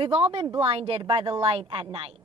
We've all been blinded by the light at night,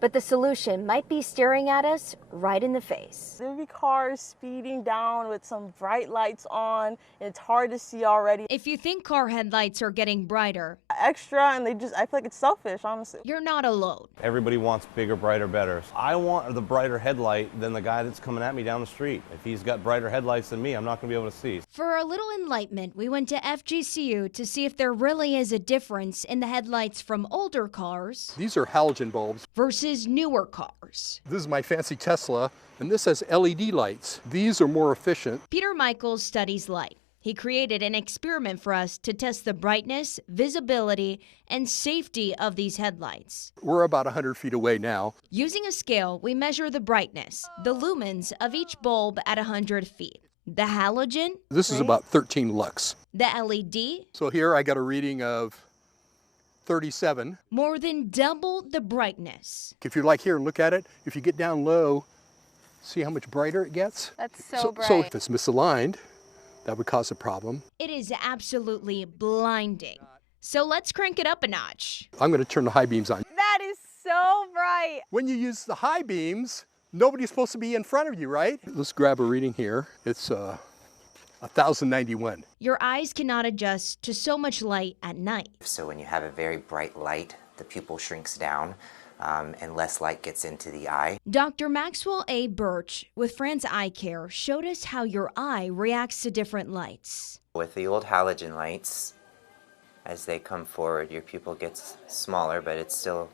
but the solution might be staring at us right in the face. There'll be cars speeding down with some bright lights on, and it's hard to see already. If you think car headlights are getting brighter, Extra, and I feel like it's selfish, honestly. you're not alone. Everybody wants bigger, brighter, better. I want the brighter headlight than the guy that's coming at me down the street. If he's got brighter headlights than me, I'm not going to be able to see. For a little enlightenment, we went to FGCU to see if there really is a difference in the headlights from older cars. These are halogen bulbs Versus newer cars. This is my fancy Tesla, and this has LED lights. These are more efficient. Peter Michaels studies light. He created an experiment for us to test the brightness, visibility, and safety of these headlights. We're about 100 feet away now. Using a scale, we measure the brightness, the lumens of each bulb at 100 feet. The halogen. This is about 13 lux. The LED. So here I got a reading of 37. More than double the brightness. If you're like here, look at it. If you get down low, see how much brighter it gets? That's so bright. So if it's misaligned, that would cause a problem. It is absolutely blinding. So let's crank it up a notch. I'm going to turn the high beams on. That is so bright. When you use the high beams, nobody's supposed to be in front of you, right? Let's grab a reading here. It's 1091. Your eyes cannot adjust to so much light at night. So when you have a very bright light, the pupil shrinks down and less light gets into the eye. Dr. Maxwell A. Birch with France Eye Care showed us how your eye reacts to different lights. With the old halogen lights, as they come forward, your pupil gets smaller, but it's still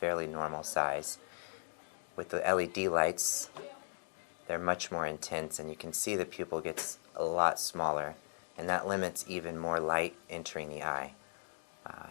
fairly normal size. With the LED lights, they're much more intense, and you can see the pupil gets a lot smaller, and that limits even more light entering the eye.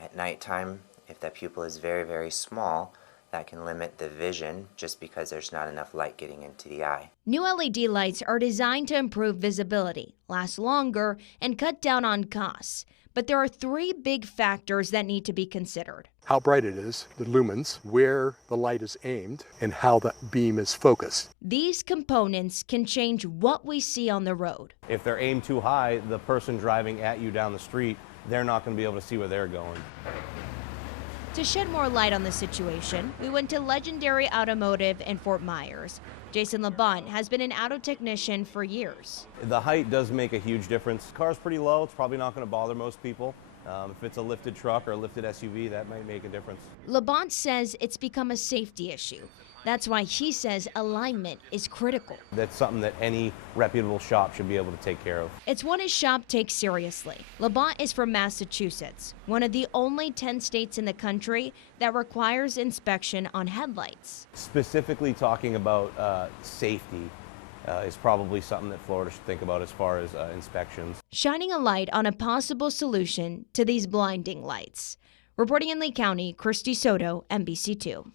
At nighttime, if that pupil is very, very small, that can limit the vision just because there's not enough light getting into the eye. New LED lights are designed to improve visibility, last longer, and cut down on costs. But there are three big factors that need to be considered. How bright it is, the lumens, where the light is aimed, and how that beam is focused. These components can change what we see on the road. If they're aimed too high, the person driving at you down the street, they're not going to be able to see where they're going. To shed more light on the situation, we went to Legendary Automotive in Fort Myers. Jason Labont has been an auto technician for years. The height does make a huge difference. The car's pretty low, it's probably not going to bother most people. If it's a lifted truck or a lifted SUV, that might make a difference. Labont says it's become a safety issue. That's why he says alignment is critical. That's something that any reputable shop should be able to take care of. It's one his shop takes seriously. Labont is from Massachusetts, one of the only 10 states in the country that requires inspection on headlights. Specifically talking about safety is probably something that Florida should think about as far as inspections. Shining a light on a possible solution to these blinding lights. Reporting in Lee County, Christy, Soto, NBC2.